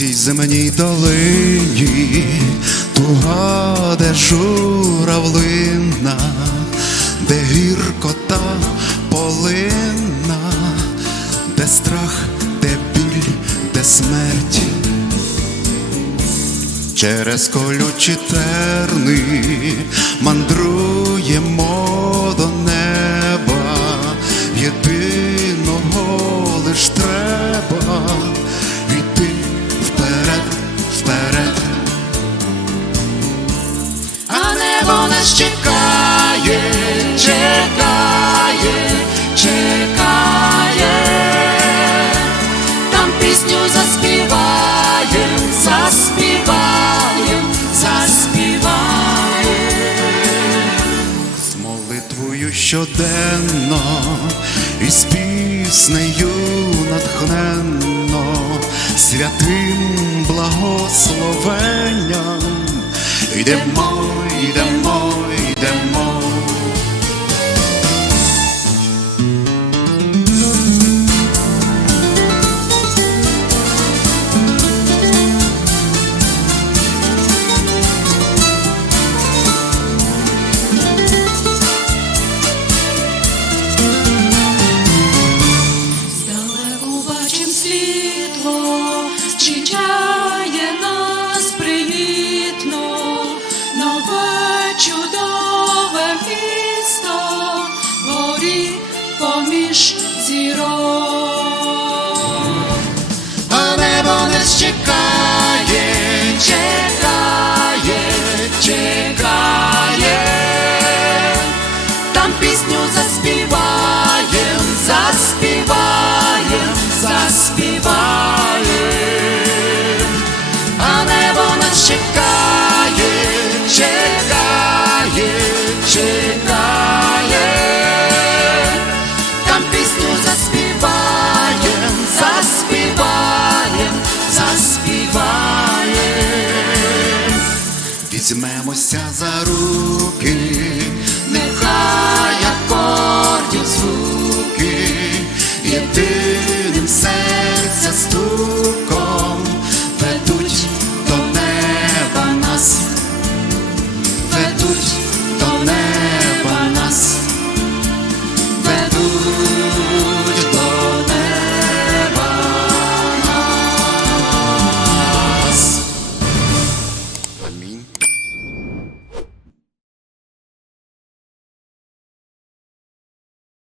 земній долині, туга, де журавлина, де гіркота полинна, де страх, де біль, де смерть. Через колючі терни мандруємо пісню заспіваєм, заспіваєм, заспіваєм з молитвою щоденно і з піснею натхненно, святим благословенням йдемо, йдемо. Зустрічає нас привітно, нове чудове місто, горі поміж зірок. Небо нас чекає, Візьмемося за руки. не